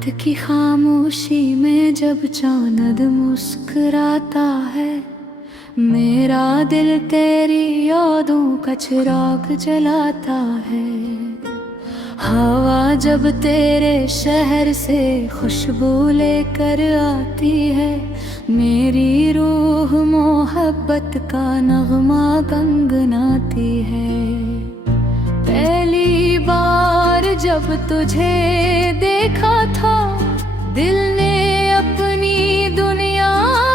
रात की खामोशी में जब चांद मुस्कुराता है, मेरा दिल तेरी यादों का चिराग जलाता है। हवा जब तेरे शहर से खुशबू लेकर आती है, मेरी रूह मोहब्बत का नगमा गुनगुनाती है। पहली बार जब तुझे देखा था, दिल ने अपनी दुनिया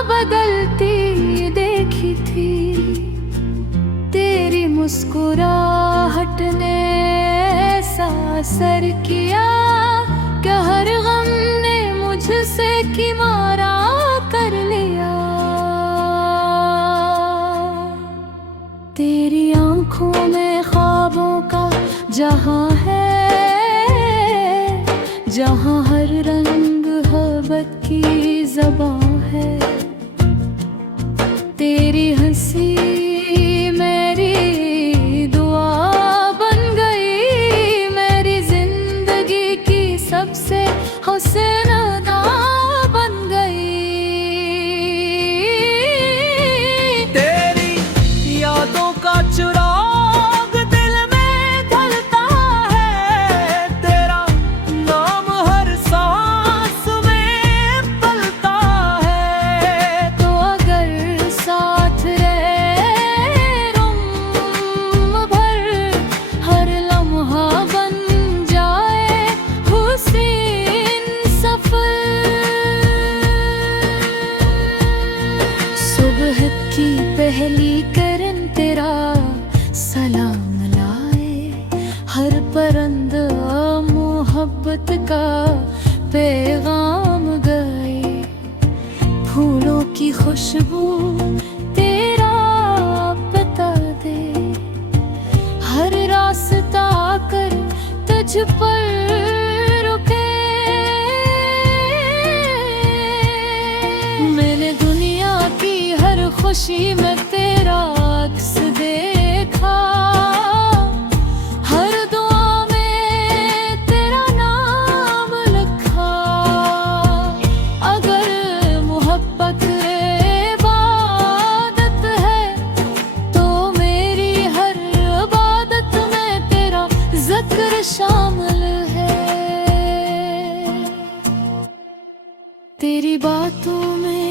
बदलती देखी थी। तेरी मुस्कुराहट ने ऐसा असर किया कि हर गम ने मुझसे किनारा कर लिया। तेरी आंखों में ख्वाबों का जहां है, जहां हर रंग मोहब्बत की ज़बां है। तेरी हंसी मेरी दुआ बन गई, मेरी जिंदगी की सबसे हुस्न अदा बन गई। तेरी यादों का चिराग दिल में जलता है, तेरा नाम हर सांस में पलता है। तो अगर साथ रहे उम्र भर, हर लम्हा बन जाए हुस्न सफर। सुबह की पहली किरण तेरा सलाम लाए, हर परिंदा मोहब्बत का पैगाम गाए। फूलों की खुशबू तेरा बता दे, हर रास्ता आकर तुझ पर रुके। मैंने दुनिया की हर खुशी में तेरा अक्स देखा, हर दुआ में तेरा नाम लिखा। अगर मोहब्बत इबादत है, तो मेरी हर इबादत में तेरा जिक्र शामिल है। तेरी बातों में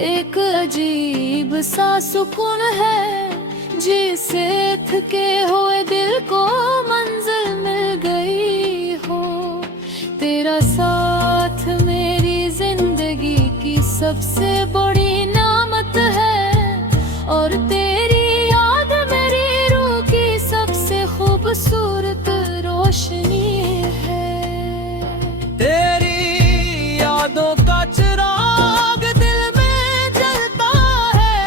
एक अजीब सा सुकून है, जिसे थके हुए दिल को मंजिल मिल गई हो। तेरा साथ मेरी जिंदगी की सबसे बड़ी नेमत है, और तेरी याद मेरी रूह की सबसे खूबसूरत रोशनी है। तेरी यादों का चिराग दिल में जलता है,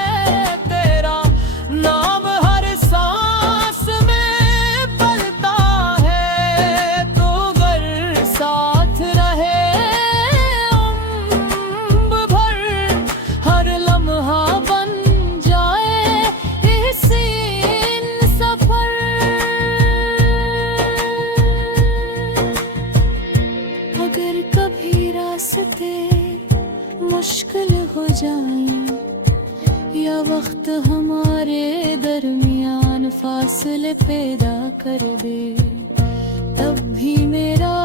तेरा नाम हर सांस में पलता है। तो अगर साथ रहे उम्र भर, हर लम्हा बन जाए हुस्न सफर। अगर कभी रास्ते मुश्किल हो जाएं, या वक्त हमारे दरमियान फासले पैदा कर दे, तब भी मेरा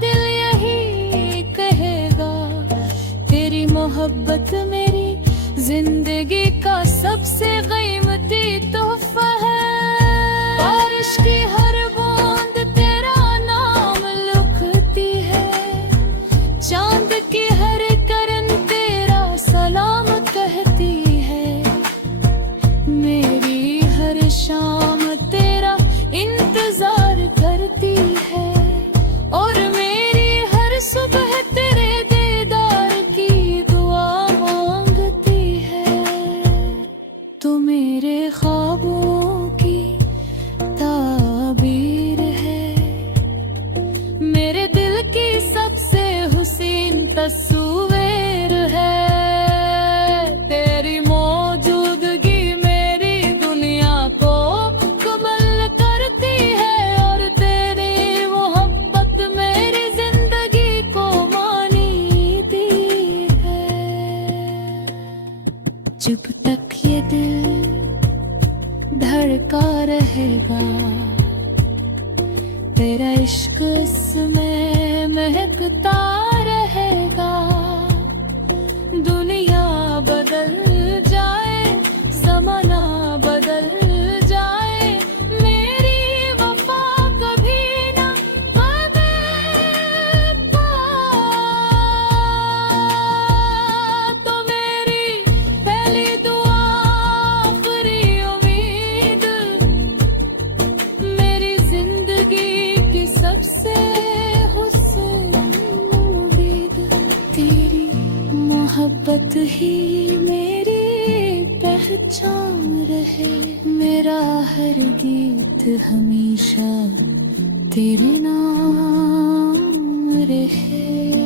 दिल यही कहेगा, तेरी मोहब्बत मेरी जिंदगी का सबसे कीमती तोहफा है। बारिश की हर बूंद तेरा नाम लिखती है, चांद की हर किरण तेरा सलाम कहती है। मेरी हर शाम तेरा इंतजार करती है, और मेरी हर सुबह तेरे दीदार की दुआ मांगती है। तू मेरे जब तक ये दिल धड़का रहेगा, तेरा इश्क इसमें महकता रहेगा। दुनिया बदल जाए, जमाना बदल जाए, मेरी वफा कभी ना बदल तो मेरी पहली दुआ आखिरी उम्मीद, मेरी जिंदगी की सबसे हुस्न उम्मीद, तेरी मोहब्बत ही मेरी पहचान रहे। मेरा हर गीत हमेशा तेरे नाम रहे।